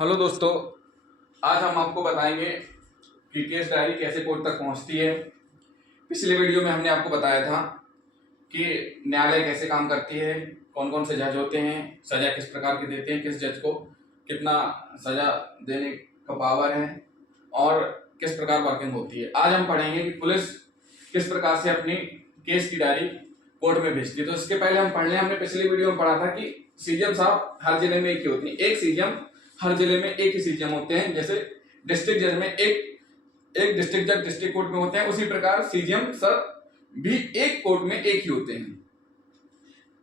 Hello दोस्तों, आज हम आपको बताएंगे कि केस डायरी कैसे कोर्ट तक पहुंचती है। पिछले वीडियो में हमने आपको बताया था कि न्यायालय कैसे काम करती है, कौन कौन से जज होते हैं, सजा किस प्रकार की देते हैं, किस जज को कितना सजा देने का पावर है और किस प्रकार वर्किंग होती है। आज हम पढ़ेंगे कि पुलिस किस प्रकार से अपनी केस की डायरी कोर्ट में भेजती है। तो इसके पहले हम पढ़ लें, हमने पिछले वीडियो में पढ़ा था कि सीजीएम साहब हर जिले में एक ही होती है, एक सीजीएम हर जिले में एक ही सीजीएम होते हैं। जैसे डिस्ट्रिक्ट जज में एक डिस्ट्रिक्ट जज डिस्ट्रिक्ट कोर्ट में होते हैं, उसी प्रकार सीजीएम सर भी एक कोर्ट में एक ही होते हैं।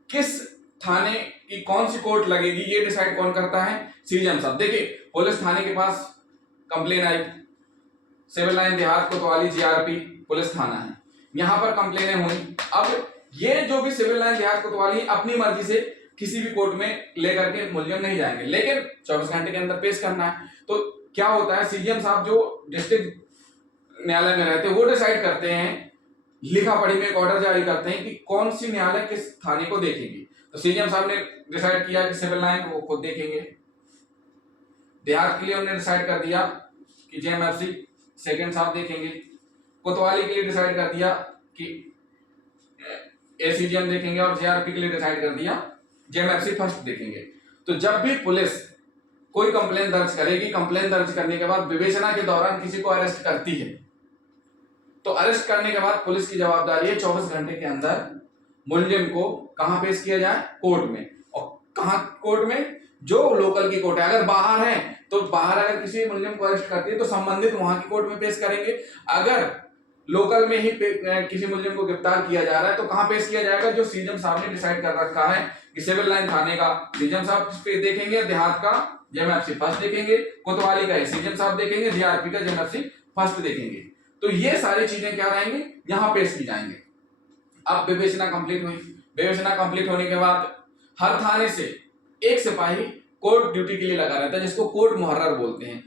किस थाने की कौन सी कोर्ट लगेगी ये डिसाइड कौन करता है? सीजीएम साहब। देखिए, पुलिस थाने के पास कंप्लेन आई, सिविल लाइन देहात कोतवाली जीआरपी पुलिस थाना है, यहां पर कंप्लेनें हुई। अब ये जो भी सिविल लाइन देहात कोतवाली अपनी मर्जी से किसी भी कोर्ट में लेकर के मुलजिम नहीं जाएंगे, लेकिन 24 घंटे के अंदर पेश करना है। तो क्या होता है, सीजीएम साहब जो डिस्ट्रिक्ट न्यायालय में रहते हैं वो डिसाइड करते हैं, लिखा पढ़ी में एक ऑर्डर जारी करते हैं कि कौन सी न्यायालय किस थाने को देखेगी। तो सीजीएम साहब ने डिसाइड किया कि सिविल लाइन वो खुद देखेंगे, देहात के लिए उन्होंने डिसाइड कर दिया कि जेएमएफसी सेकंड साहब देखेंगे, कोतवाली के लिए डिसाइड कर दिया कि एसीजीएम देखेंगे और जीआरपी के लिए डिसाइड कर दिया जेएमएफसी फर्स्ट देखेंगे। तो जब भी पुलिस कोई कंप्लेन दर्ज करेगी, कंप्लेन दर्ज करने के बाद विवेचना के दौरान किसी को अरेस्ट करती है, तो अरेस्ट करने के बाद पुलिस की जवाबदारी है 24 घंटे के अंदर मुलजिम को कहां पेश किया जाए? कोर्ट में। और कहां कोर्ट में? जो लोकल की कोर्ट है। अगर बाहर है तो बाहर अगर किसी मुलजिम को अरेस्ट करती है तो संबंधित वहां की कोर्ट में पेश करेंगे। अगर लोकल में ही किसी मुलजिम को गिरफ्तार किया जा रहा है तो कहां पेश किया जाएगा? जो सीजीएम साहब ने डिसाइड कर रखा है कि सिविल लाइन थाने का सीजीएम साहब पे देखेंगे, देहात का जेएमएफसी फर्स्ट देखेंगे, कोतवाली का सीजीएम साहब देखेंगे, जीआरपी का जेएमएफसी फर्स्ट देखेंगे। तो ये सारी चीजें क्या रहेंगी? यहाँ पेश की जाएंगे। अब विवेचना कंप्लीट हुई, विवेचना कंप्लीट होने के बाद हर थाने से एक सिपाही कोर्ट ड्यूटी के लिए लगा रहता है, जिसको कोर्ट मुहर्रर बोलते हैं।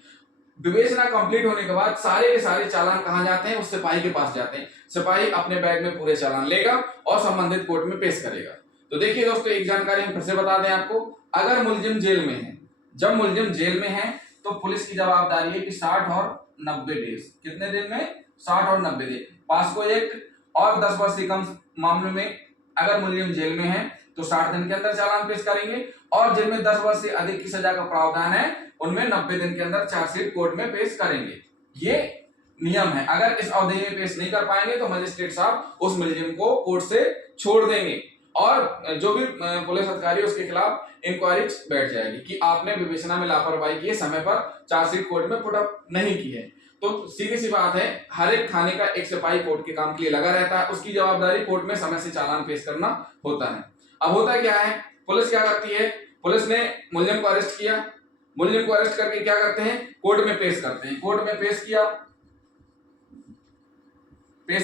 विवेचना कंप्लीट होने के बाद सारे के सारे चालान कहां जाते हैं? उस सिपाही के पास जाते हैं। सिपाही अपने बैग में पूरे चालान लेगा और संबंधित कोर्ट में पेश करेगा। तो देखिए दोस्तों, एक जानकारी हम फिर से बता दें आपको, अगर मुलजिम जेल में है, जब मुलजिम जेल में है तो पुलिस की जवाबदारी है कि 60 और 90 डेज, कितने दिन में? 60 और 90 दिन। पास को एक और 10 वर्ष से कम मामले में अगर मुलजिम जेल में है तो 60 दिन के अंदर चालान पेश करेंगे, और जिनमें 10 वर्ष से अधिक की सजा का प्रावधान है उनमें 90 दिन के अंदर चार्जशीट कोर्ट में पेश करेंगे। ये नियम है। अगर इस अवधि में पेश नहीं कर पाएंगे तो मजिस्ट्रेट साहब उस मुलजिम को कोर्ट से छोड़ देंगे और जो भी पुलिस अधिकारी उसके खिलाफ इंक्वायरी बैठ जाएगी कि आपने विवेचना में लापरवाही की है, समय पर चार्जशीट कोर्ट में पुटअप नहीं की है। तो सीधी सी बात है, हर एक थाने का एक सिपाही कोर्ट के काम के लिए लगा रहता है, उसकी जवाबदारी कोर्ट में समय से चालान पेश करना होता है। अब होता क्या है, पुलिस क्या करती है? पुलिस ने मुलजिम को अरेस्ट किया, मुलजिम को अरेस्ट करके क्या करते हैं? कोर्ट में पेश करते हैं। कोर्ट में पेश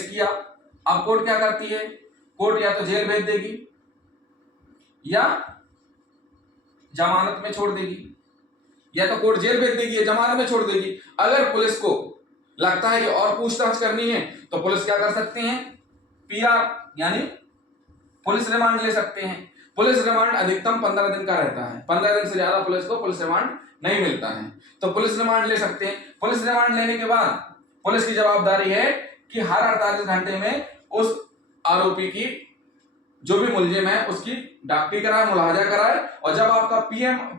किया, अब कोर्ट क्या करती है? कोर्ट या तो जेल भेज देगी या जमानत में छोड़ देगी, या तो कोर्ट जेल भेज देगी या जमानत में छोड़ देगी। अगर पुलिस को लगता है कि और पूछताछ करनी है तो पुलिस क्या कर सकते हैं? पीआर यानी पुलिस रिमांड ले सकते हैं। पुलिस रिमांड अधिकतम 15 दिन का रहता है, 15 दिन से ज्यादा पुलिस को पुलिस रिमांड नहीं मिलता है, तो पुलिस रिमांड ले सकते हैं। पुलिस रिमांड लेने के बाद पुलिस की जवाबदारी है कि हर 48 घंटे में उस आरोपी की, जो भी मुलजिम है, उसकी डॉक्टरी कराए, मुलाजा कराए, और जब आपका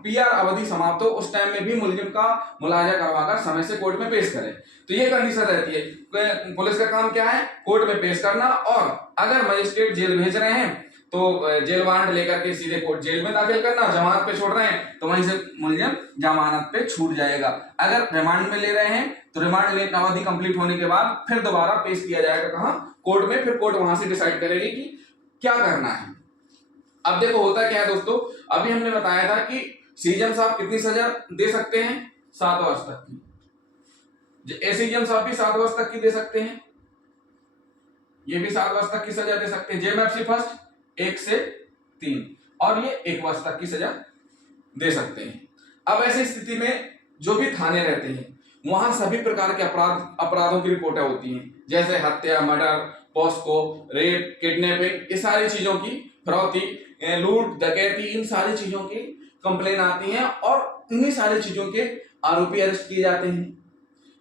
पीआर अवधि समाप्त हो उस टाइम में भी मुलजिम का मुलाजा करवाकर समय से कोर्ट में पेश करें। तो ये कंडीशन रहती है। पुलिस का काम क्या है? कोर्ट में पेश करना, और अगर मजिस्ट्रेट जेल भेज रहे हैं तो जेल वारंट लेकर के सीधे कोर्ट जेल में दाखिल करना, जमानत पे छोड़ रहे हैं तो वहीं से मुलजिम जमानत पे छूट जाएगा। अगर रिमांड में ले रहे हैं तो रिमांड लेने अवधि कंप्लीट होने के बाद फिर दोबारा पेश किया जाएगा कहां? कोर्ट में। फिर कोर्ट वहां से डिसाइड करेगी कि क्या करना है। अब देखो होता क्या है दोस्तों, अभी हमने बताया था कि सीजीएम साहब कितनी सजा दे सकते हैं? 7 वर्ष तक की। एसीजीएम साहब भी 7 वर्ष तक की दे सकते हैं, ये भी 7 वर्ष तक की सजा दे सकते हैं। जेएमएफसी फर्स्ट 1 से 3, और ये 1 वर्ष तक की सजा दे सकते हैं। अब ऐसी स्थिति में जो भी थाने रहते हैं वहां सभी प्रकार के अपराधों की रिपोर्टें होती हैं, जैसे हत्या, मर्डर, पॉस्को, रेप, किडनैपिंग, ये सारी चीजों की, फिरौती, लूट, डकैती, इन सारी चीजों की कंप्लेन आती हैं और इन्हीं सारी चीजों के आरोपी अरेस्ट किए जाते हैं।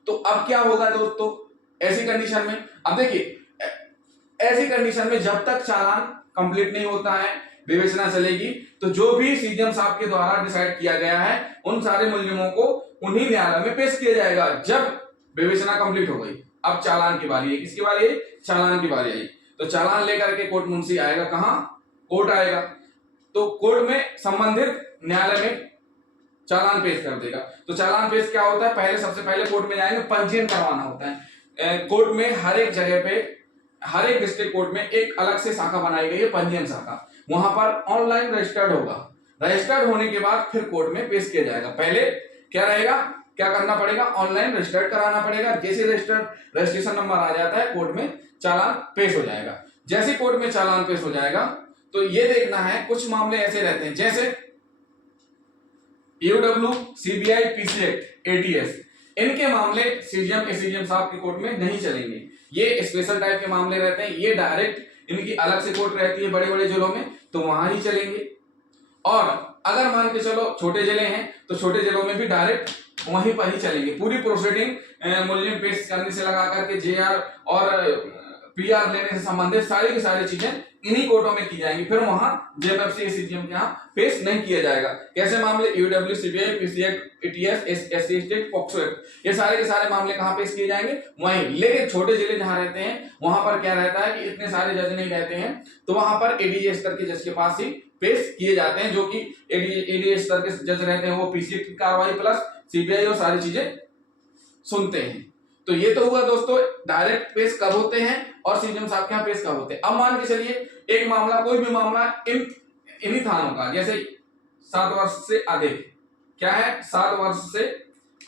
तो अब क्या होगा दोस्तों ऐसी कंडीशन में, अब देखिए ऐसी कंडीशन में जब तक चालान कंप्लीट नहीं होता है विवेचना चलेगी, तो जो भी सीजीएम साहब के द्वारा डिसाइड किया गया है उन सारे मुलजिमों को उन्हीं न्यायालय में पेश किया जाएगा जब विवेचना कंप्लीट हो गई। अब चालान की बारी है, किसकी बारी है? चालान की बारी आई। तो चालान लेकर के कोर्ट मुंशी आएगा, कहां? कोर्ट आएगा। तो कोर्ट में संबंधित न्यायालय में चालान पेश कर देगा। तो चालान पेश क्या होता है? पहले सबसे पहले कोर्ट में जाएंगे, पंजीयन करवाना होता है। कोर्ट में हर एक जगह पे, हर एक डिस्ट्रिक्ट कोर्ट में एक अलग से शाखा बनाई गई है, पंजीयन शाखा। वहां पर ऑनलाइन रजिस्टर्ड होगा। रजिस्टर्ड होने के बाद फिर कोर्ट में पेश किया जाएगा। पहले क्या रहेगा, क्या करना पड़ेगा? ऑनलाइन रजिस्टर्ड कराना पड़ेगा। जैसे रजिस्ट्रेशन नंबर आ जाता है कोर्ट में चालान पेश हो जाएगा। जैसे कोर्ट में चालान पेश हो जाएगा तो ये देखना है, कुछ मामले ऐसे रहते हैं जैसे EOW, CBI, PC act, ATS, इनके मामले सीजीएम एसीजीएम साहब की कोर्ट में नहीं चलेंगे। ये स्पेशल टाइप के मामले रहते हैं, ये डायरेक्ट इनकी अलग से कोर्ट रहती है बड़े बड़े जिलों में, तो वहां ही चलेंगे। और अगर मान के चलो छोटे जिले हैं तो छोटे जिलों में भी डायरेक्ट वहीं पर ही चलेंगे। पूरी प्रोसीडिंग मुलजिम पेश करने से लगा करके जेआर और पीआर लेने से संबंधित सारी की सारी चीजें इन्हीं कोर्टों में की जाएंगी। फिर वहां जेएमएफसी एसीजीएम के यहाँ पेश नहीं किया जाएगा। कैसे मामले? EOW, CBI, PC act, ATS, SC act, POCSO act, ये सारे के सारे मामले कहाँ पेश किए जाएंगे? वहीं। लेकिन छोटे जिले जहां रहते हैं वहां पर क्या रहता है कि इतने सारे जज नहीं रहते हैं, तो वहां पर एडीजे स्तर के जज के पास ही पेश किए जाते हैं, जो कि एडीजे स्तर के जज रहते हैं, वो पीसी की कार्रवाई प्लस सीबीआई और सारी चीजें सुनते हैं। तो ये तो हुआ दोस्तों डायरेक्ट पेश कब होते हैं और सीजीएम साहब के यहाँ पेश कब होते हैं। अब मान के चलिए एक मामला, कोई भी मामला इन्हीं थानों का, जैसे 7 वर्ष से अधिक, क्या है? 7 वर्ष से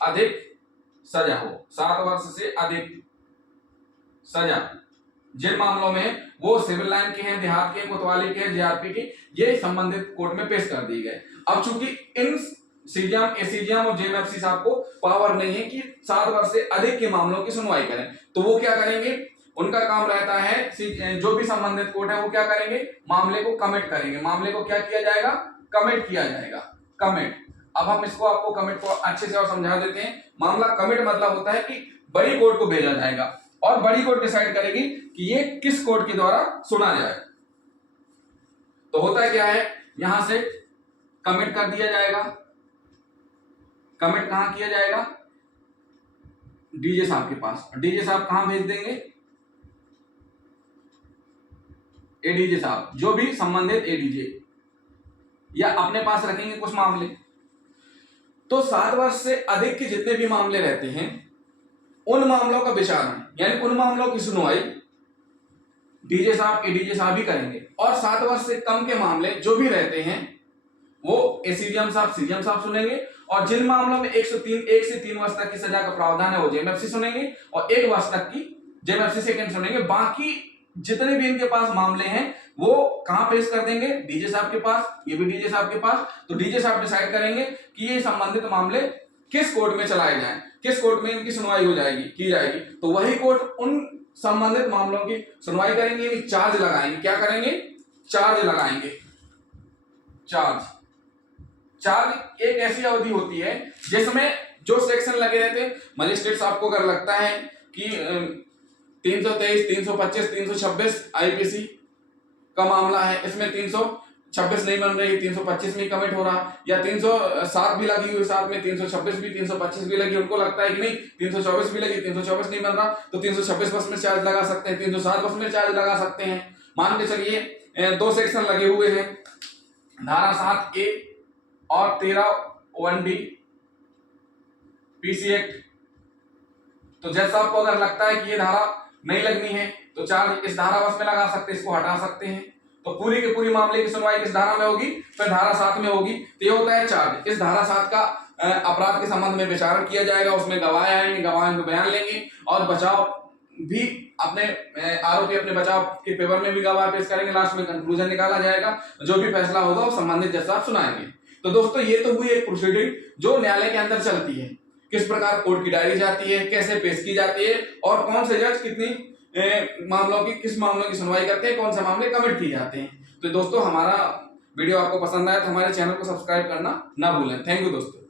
अधिक सजा हो, 7 वर्ष से अधिक सजा, जिन मामलों में वो सिविल लाइन के हैं, देहात के, कोतवाली के, जेआरपी के, ये संबंधित कोर्ट में पेश कर दिए गए। अब चूंकि इन सीजीएम, एसीजीएम और जेएमएफसी साहब को पावर नहीं है कि 7 वर्ष से अधिक के मामलों की सुनवाई करें, तो वो क्या करेंगे? उनका काम रहता है, जो भी संबंधित कोर्ट है वो क्या करेंगे? मामले को कमिट करेंगे। मामले को क्या किया जाएगा? कमिट किया जाएगा। कमिट। अब हम इसको आपको कमिट को अच्छे से और समझा देते हैं। मामला कमिट मतलब होता है कि बड़ी कोर्ट को भेजा जाएगा और बड़ी कोर्ट डिसाइड करेगी कि ये किस कोर्ट के द्वारा सुना जाए। तो होता है क्या है, यहां से कमिट कर दिया जाएगा। कमिट कहां किया जाएगा? डीजे साहब के पास। डीजे साहब कहां भेज देंगे? एडीजे साहब, जो भी संबंधित एडीजे, या अपने पास रखेंगे कुछ मामले। तो 7 वर्ष से अधिक के जितने भी मामले रहते हैं उन मामलों का विचारण, यानी उन मामलों की सुनवाई डीजे साहब, एडीजे साहब ही करेंगे। और 7 वर्ष से कम के मामले जो भी रहते हैं वो एसीजीएम साहब, सीजीएम साहब सुनेंगे। और जिन मामलों में 1 से 3 वर्ष तक की सजा का प्रावधान है वो जेएमएफसी सुनेंगे और 1 वर्ष तक की जेएमएफसी सेकंड सुनेंगे। बाकी जितने भी इनके पास मामले हैं वो कहां पेश कर देंगे? डीजे साहब के पास, ये भी डीजे साहब के पास। तो डीजे साहब डिसाइड करेंगे कि ये संबंधित मामले किस कोर्ट में चलाए जाएं, किस कोर्ट में इनकी सुनवाई हो जाएगी, की जाएगी। तो वही कोर्ट उन संबंधित मामलों की सुनवाई करेंगे, चार्ज लगाएंगे। क्या करेंगे? चार्ज लगाएंगे। चार्ज एक ऐसी अवधि होती है जिसमें जो सेक्शन लगे रहते हैं, मजिस्ट्रेट साहब को अगर लगता है कि 323, 325, 326 आईपीसी का मामला है, इसमें 326 नहीं बन रही, 325 में कमिट हो रहा, या 307 भी लगी हुई साथ में, 326 भी, 325 भी लगी, उनको लगता है कि नहीं 324 भी लगी, 324 नहीं बन रहा, तो 326 बस में चार्ज लगा सकते हैं, 307 बस में चार्ज लगा सकते हैं। मान के चलिए 2 सेक्शन लगे हुए हैं, धारा 7A और 13(1)D पीसी एक्ट। तो जज साहब को अगर लगता है कि ये धारा नहीं लगनी है तो चार्ज इस धारा बस में लगा सकते हैं, इसको हटा सकते हैं। तो पूरी के पूरी मामले की सुनवाई किस धारा में होगी? फिर धारा 7 में होगी। तो ये होता है चार्ज। इस धारा 7 का अपराध के संबंध में विचारण किया जाएगा, उसमें गवाह आएंगे, गवाह इनको बयान लेंगे और बचाव भी अपने आरोपी अपने बचाव के पेपर में भी गवाह पेश करेंगे। लास्ट में कंक्लूजन निकाला जाएगा, जो भी फैसला होगा वो संबंधित जज साहब सुनाएंगे। तो दोस्तों ये तो हुई एक प्रोसीडिंग जो न्यायालय के अंदर चलती है, किस प्रकार कोर्ट की डायरी जाती है, कैसे पेश की जाती है और कौन से जज कितनी मामलों की, किस मामलों की सुनवाई करते हैं, कौन से मामले कमिट किए जाते हैं। तो दोस्तों हमारा वीडियो आपको पसंद आया तो हमारे चैनल को सब्सक्राइब करना ना भूलें। थैंक यू दोस्तों।